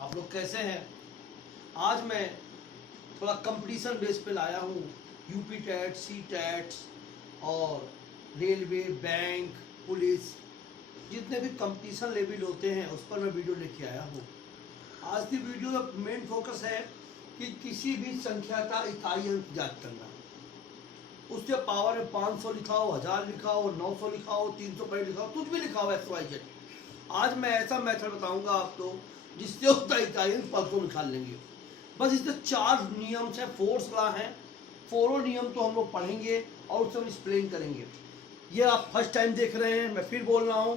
आप लोग कैसे हैं। आज मैं थोड़ा कंपटीशन बेस पे लाया हूँ। यूपी टेट, सी टेट्स और रेलवे, बैंक, पुलिस, जितने भी कंपटीशन लेवल होते हैं उस पर मैं वीडियो लेके आया हूँ। आज की वीडियो का मेन फोकस है कि किसी भी संख्या का इकाई अंक ज्ञात करना। उसके पावर में 500 लिखा हो, 1000 लिखा हो, 900 लिखा हो, 305 लिखा हो, कुछ भी लिखा हो XYZ। आज मैं ऐसा मेथड बताऊंगा आपको जिससे उसका इकाई अंक परसों निकाल लेंगे। बस इसके 4 नियम से, फोर्स लॉ है। फोरों नियम तो हम लोग पढ़ेंगे और उससे हम एक्सप्लेन करेंगे। ये आप फर्स्ट टाइम देख रहे हैं, मैं फिर बोल रहा हूँ,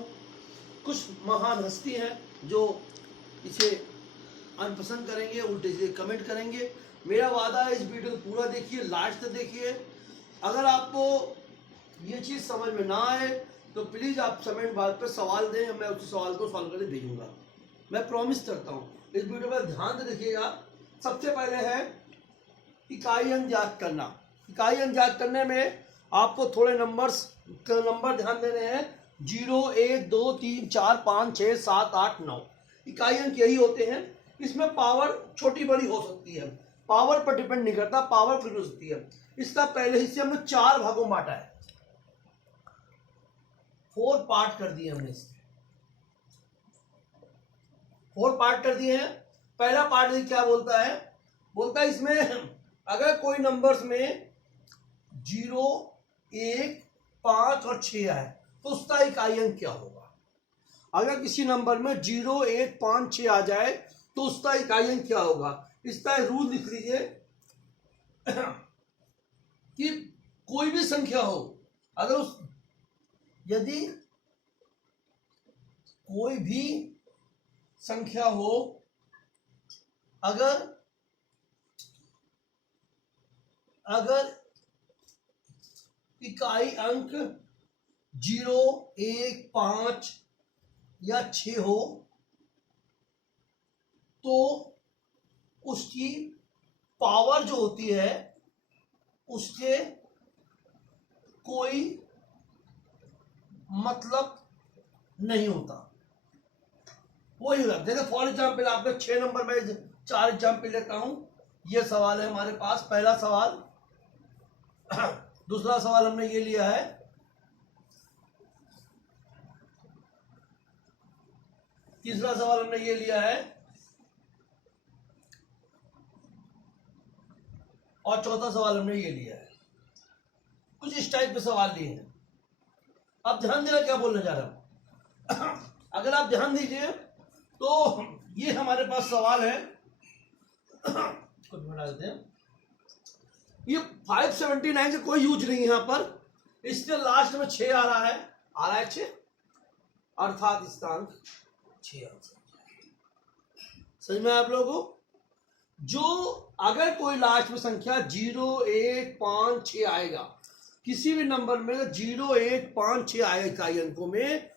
कुछ महान हस्ती हैं जो इसे अनपसंद करेंगे, उल्टे से कमेंट करेंगे। मेरा वादा है इस वीडियो को पूरा देखिए, लास्ट तक देखिए। अगर आपको ये चीज़ समझ में ना आए तो प्लीज़ आप कमेंट बॉक्स पे सवाल दें, मैं उस सवाल को सॉल्व करके भेजूंगा। मैं प्रॉमिस करता हूँ। इस वीडियो पर ध्यान से देखिएगा। सबसे पहले है इकाई अंक ज्ञात करना। इकाई अंक ज्ञात करने में आपको थोड़े नंबर ध्यान देने हैं। 0, 1, 2, 3, 4, 5, 6, 7, 8, 9 इकाई अंक यही होते हैं। इसमें पावर छोटी बड़ी हो सकती है, पावर पर डिपेंड नहीं करता, पावर कुछ हो सकती है। इसका पहले हिस्से हमने 4 भागों में बांटा है, 4 पार्ट कर दिए हमने। इसके 4 पार्ट कर दिए हैं। पहला पार्ट क्या बोलता है? बोलता है इसमें अगर कोई नंबर्स में 0, 1, 5 और 6 आए तो उसका इकाई अंक क्या होगा। अगर किसी नंबर में 0, 1, 5, 6 आ जाए तो उसका इकाई अंक क्या होगा। इसका रूल लिख लीजिए कि कोई भी संख्या हो, अगर यदि कोई भी संख्या हो, अगर इकाई अंक 0, 1, 5 या 6 हो तो उसकी पावर जो होती है उसके कोई मतलब नहीं होता। वही होगा। जैसे फॉर एग्जाम्पल आपने 6 नंबर में 4 एग्जाम्पल लेता हूं। ये सवाल है हमारे पास, पहला सवाल। दूसरा सवाल हमने ये लिया है, तीसरा सवाल हमने ये लिया है, और चौथा सवाल हमने ये लिया है। कुछ इस टाइप के सवाल लिए हैं। आप ध्यान देना क्या बोलने जा रहा हूं। अगर आप ध्यान दीजिए तो ये हमारे पास सवाल है, कुछ बता देते हैं। ये 579 से कोई यूज नहीं है यहाँ पर। इसके लास्ट में 6 आ रहा है 6, अर्थात इसका अंक 6 समझ में आप लोगों को। जो अगर कोई लास्ट में संख्या 0, 1, 5, 6 आएगा, किसी भी नंबर में 0, 1, 5, 6 आएगा इकाई अंकों में,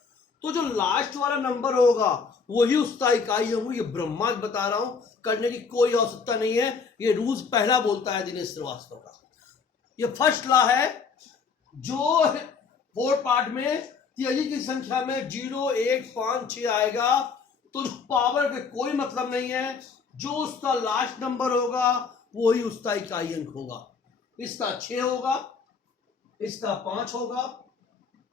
तो जो लास्ट वाला नंबर होगा वही उसका इकाई अंक। ये ब्रह्मांड बता रहा हूं, करने की कोई आवश्यकता नहीं है। ये रूल्स पहला बोलता है दिनेश श्रीवास्तव का। ये फर्स्ट लॉ है जो 4 पार्ट में तिहाई की संख्या में 0, 1, 5, 6 आएगा तो पावर के कोई मतलब नहीं है। जो उसका लास्ट नंबर होगा वही उसका इकाई अंक होगा। इसका 6 होगा, इसका 5 होगा,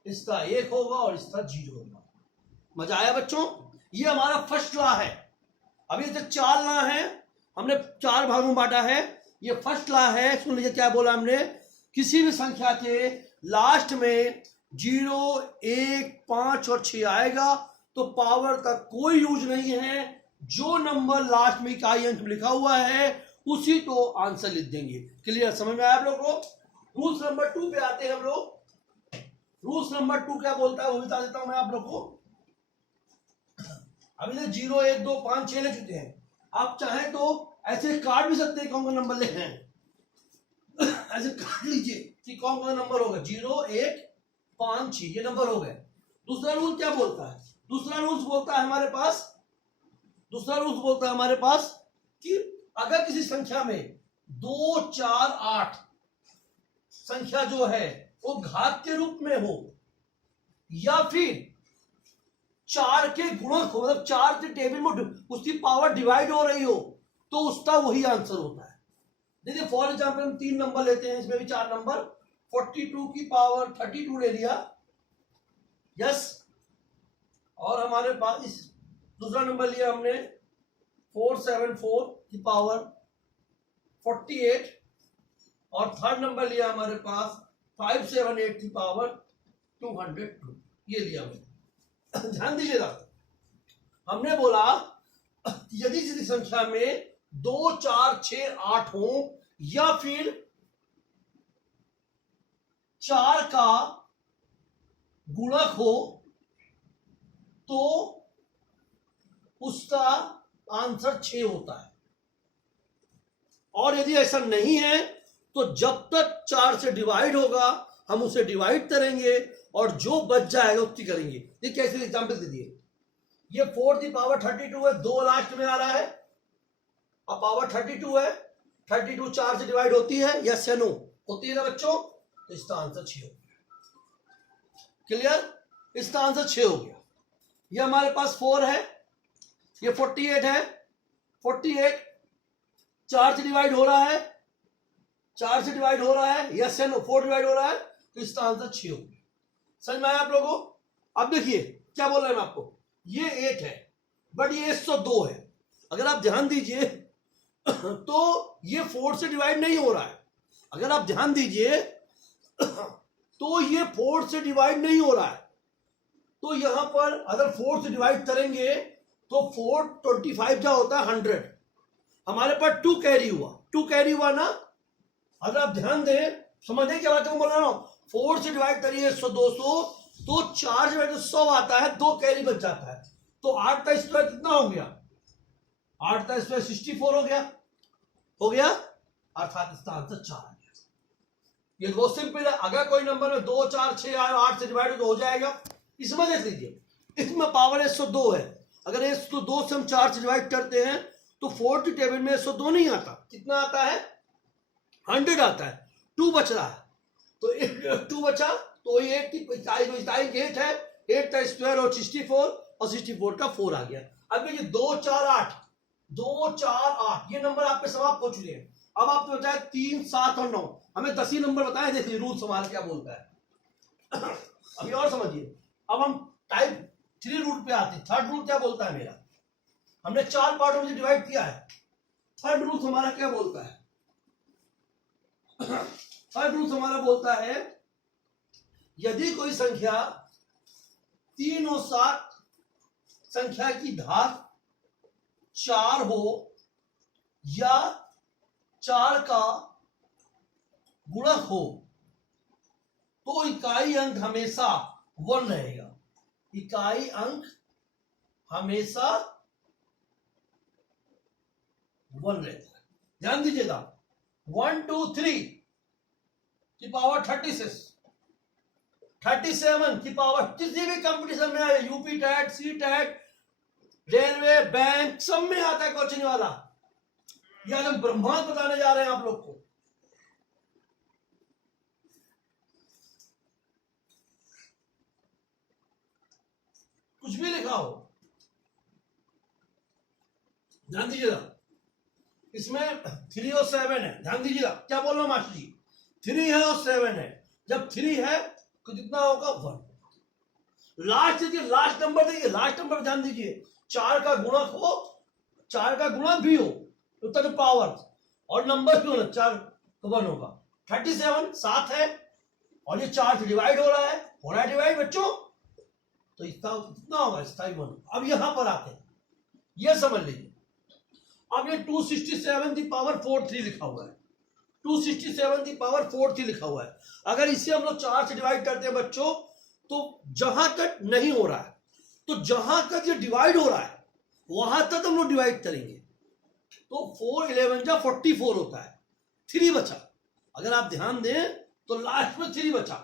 इसका 1 होगा और इसका 0 होगा। मजा आया बच्चों? ये हमारा फर्स्ट लॉ है। अभी जो 4 लॉ है हमने 4 भागों में बांटा है। ये फर्स्ट लॉ है। सुन लीजिए क्या बोला हमने। किसी भी संख्या के लास्ट में 0, 1, 5 और 6 आएगा तो पावर का कोई यूज नहीं है। जो नंबर लास्ट में इकाई अंक लिखा हुआ है उसी को आंसर लिख देंगे। क्लियर? समझ में आया आप लोग को? रूल्स नंबर 2 पे आते हैं हम लोग। रूल्स नंबर 2 क्या बोलता है वो बता देता हूं मैं आप लोग को। अभी तो 0, 1, 2, 5, 6 ले चुके हैं। आप चाहें तो ऐसे काट भी सकते हैं कौन सा नंबर लिखना है। ऐसे काट लीजिए कि कौन सा नंबर होगा। 0, 1, 5, 6 ये नंबर हो गए। दूसरा रूल क्या बोलता है? दूसरा रूल्स बोलता है हमारे पास कि अगर किसी संख्या में 2, 4, 8 संख्या जो है वो घात के रूप में हो या फिर चार के गुणक हो, मतलब चार के टेबल में उसकी पावर डिवाइड हो रही हो, तो उसका वही आंसर होता है। देखिए फॉर एग्जाम्पल हम 3 नंबर लेते हैं, इसमें भी 4 नंबर, 42 की पावर 32 ले लिया, यस, और हमारे पास इस दूसरा नंबर लिया हमने 474 की पावर 48, और थर्ड नंबर लिया हमारे पास 578 की पावर 202, ये लिया हमने। ध्यान दीजिएगा, हमने बोला यदि किसी संख्या में 2 4 6 8 हो या फिर 4 का गुणक हो, तो उसका आंसर 6 होता है। और यदि ऐसा नहीं है तो जब तक 4 से डिवाइड होगा हम उसे डिवाइड करेंगे और जो बच जाएगा उसकी करेंगे। ये कैसे एग्जाम्पल दे दिए, ये 4 की पावर 32 है, 2 लास्ट में आ रहा है, अब पावर 32 है, 32 4 से डिवाइड होती है, यस या नो, होती है ना बच्चों, तो इसका आंसर 6 हो गया। क्लियर, इसका आंसर 6 हो गया। ये हमारे पास 4 है, ये 48 है, 48 4 से डिवाइड हो रहा है, 4 से डिवाइड हो रहा है, यस या नो, 4 डिवाइड हो रहा है, तो इसका आंसर 6 हो गया। समझ में आया आप लोगों को? अब देखिए क्या बोल रहे हैं मैं आपको, ये 8 है बट ये 102 है। अगर आप ध्यान दीजिए तो ये 4 से डिवाइड नहीं हो रहा है, अगर आप ध्यान दीजिए तो ये 4 से डिवाइड नहीं हो रहा है, तो यहां पर अगर 4 से डिवाइड करेंगे तो 4 25 क्या होता है 100, हमारे पास 2 कैरी हुआ, 2 कैरी हुआ ना। अगर आप ध्यान दें, समझने क्या बात है बोल रहा हूं, 4 से डिवाइड करिए 100 200, तो 4 से डिवाइड 100 आता है, 2 कैरी बच जाता है, तो 8 का स्क्वायर कितना हो गया, 8 का स्क्वायर 64 हो गया, अर्थात इसका आंसर 4 आ गया। ये बहुत सिंपल है, अगर कोई नंबर में 2 4 6 आए 8 से डिवाइड तो हो जाएगा। इसमें देख लीजिए, इसमें पावर 102 है, अगर 102 से हम 4 से डिवाइड करते हैं तो 4 की टेबल में 102 नहीं आता, कितना आता है 100 आता है, 2 बच रहा है, तो 2 बचा, तो ये 8 की 8 है, 8 का स्क्वायर और 64, और 64 का 4 आ गया। अब देखिए 2 4 8, 2 4 8 ये नंबर आपके समाप्त हो चुके हैं। अब आपको बताया 3 7 और 9, हमें 10 ही नंबर बताए। देखिए रूल सवाल क्या बोलता है अभी और समझिए। अब हम टाइप 3 रूल पे आते हैं। थर्ड रूल क्या बोलता है मेरा, हमने 4 पार्टों में डिवाइड किया है, थर्ड रूल हमारा क्या बोलता है थर्ड रूल हमारा बोलता है यदि कोई संख्या 3 और 7 संख्या की घात 4 हो या 4 का गुणक हो, तो इकाई अंक हमेशा 1 रहेगा, इकाई अंक हमेशा 1 रहता है। ध्यान दीजिएगा, 1 2 3 की पावर 36, 37 की पावर, किसी भी कंपटीशन में आए, यूपी टैट, सी टैट, रेलवे, बैंक, सब में आता है कोचिंग वाला। ये आज हम ब्रह्मांड बताने जा रहे हैं आप लोग को। कुछ भी लिखा हो, ध्यान दीजिएगा, इसमें 3 और 7 है, ध्यान दीजिएगा क्या बोल रहा हूं मास्टर जी, 3 है और 7 है, जब 3 है तो कितना होगा 1। लास्ट देखिए, लास्ट नंबर देखिए, लास्ट नंबर ध्यान दीजिए, 4 का गुणक हो, 4 का गुणक भी हो उतना तो पावर और नंबर भी होना, 4 तो 1 होगा। 37 7 है और ये 4 से डिवाइड हो रहा है डिवाइड बच्चों, तो इसका कितना होगा, इसका 1। अब यहां पर आते हैं, ये समझ लीजिए, अब ये 267 की पावर 43 लिखा हुआ है, 267 की पावर 43 लिखा हुआ है। अगर इसे हम लोग 4 से डिवाइड करते हैं बच्चों, तो जहां तक नहीं हो रहा है, तो जहां तक ये डिवाइड हो रहा है वहां तक हम लोग डिवाइड करेंगे, तो 4 11 जा 44 होता है, 3 बचा। अगर आप ध्यान दें तो लास्ट में 3 बचा।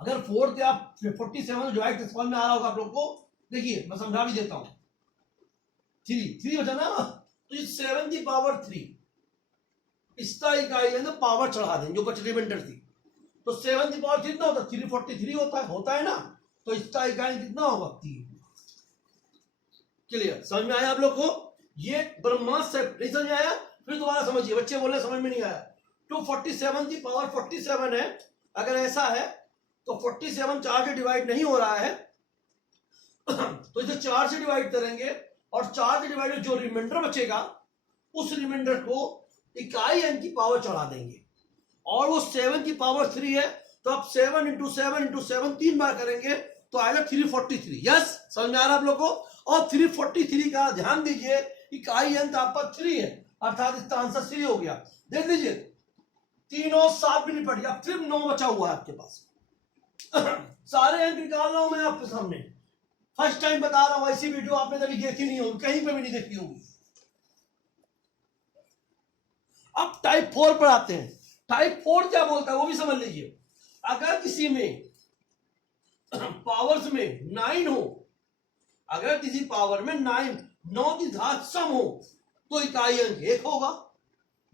अगर 4 से आप 47 डिवाइड कर, समझ में आ रहा होगा आप लोग को, देखिए मैं समझा भी देता हूं, 3 बचा ना, तो ये 7 की पावर 3, इसका इकाई है ना पावर चढ़ा देंगे जो बच रिमाइंडर थी, तो 7 की पावर कितना होता है 343 होता है ना। तो इसका इकाई कितना होगा 3। क्लियर, समझ में आया आप लोग को? ये ब्रह्मास्त्र नहीं समझ में आया? फिर दोबारा समझिए, बच्चे बोल रहे समझ में नहीं आया। 247 की पावर 47 है। अगर ऐसा है तो 47 4 से डिवाइड नहीं हो रहा है तो इसे 4 से डिवाइड करेंगे और 4 से डिवाइड जो रिमाइंडर बचेगा उस रिमाइंडर को इकाई अंक की पावर चढ़ा देंगे और वो 7 की पावर 3 है तो अब 7 इंटू 7 इंटू 7 3 बार करेंगे तो आएगा 343। यस, समझ में आ रहा है आप लोग को? और 343 का ध्यान दीजिए, इकाई अंक आपका 3 है अर्थात इसका आंसर 3 हो गया। देख लीजिए 3 और 7 भी निपट गया, फिर 9 बचा हुआ है आपके पास। सारे अंक निकाल रहा हूं मैं आपके सामने, फर्स्ट टाइम बता रहा हूं, ऐसी वीडियो आपने कभी देखी नहीं होगी, कहीं पे भी नहीं देखी होगी। अब टाइप 4 पर आते हैं। टाइप 4 क्या बोलता है वो भी समझ लीजिए। अगर किसी में पावर्स में 9 हो, अगर किसी पावर में 9 की घात सम हो तो इकाई अंक 1 होगा।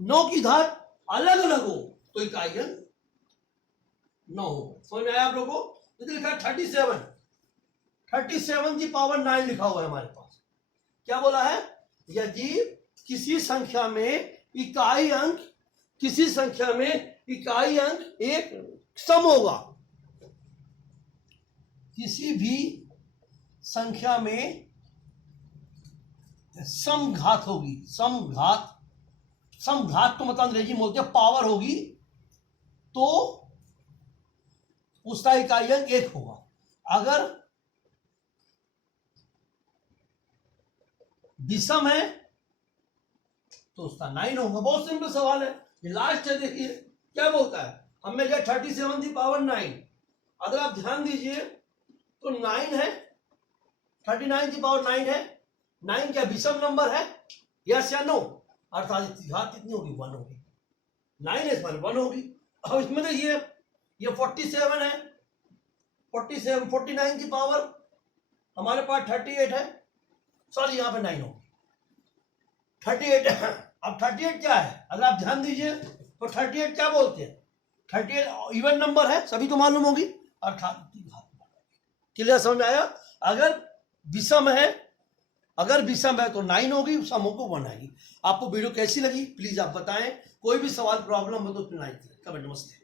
9 की घात अलग अलग हो तो इकाई अंक 9 होगा। समझ में आया आप लोगों को? तो लिखा 37 की पावर 9 लिखा हुआ है हमारे पास। क्या बोला है? यदि किसी संख्या में इकाई अंक एक सम होगा, किसी भी संख्या में समघात होगी, समघात को मतलब अंग्रेजी में बोलते हैं पावर होगी, तो उसका इकाई अंक 1 होगा। अगर विषम है तो उसका 9 होगा। बहुत सिंपल सवाल है ये। लास्ट है, देखिए क्या बोलता है। हमें लिया 37 की पावर 9। अगर आप ध्यान दीजिए तो 9 है, 39 की पावर 9 है। 9 क्या विषम नंबर है? यस या नो? अर्थात इसकी घात कितनी होगी? 1 होगी। 9 है, इस पर 1 होगी। अब इसमें देखिए ये 47 है, 49 की पावर हमारे पास 38 है, सॉरी यहाँ पे 9 होगी, 38। अब 38 क्या है? अगर आप ध्यान दीजिए तो 38 क्या बोलते हैं? 38 इवन नंबर है, सभी को मालूम होगी, अर्थात क्लियर, समझ में आया? अगर विषम है तो 9 होगी, सम हो को 1 आएगी। आपको वीडियो कैसी लगी प्लीज आप बताएं। कोई भी सवाल प्रॉब्लम हो तो कमेंट। नमस्ते।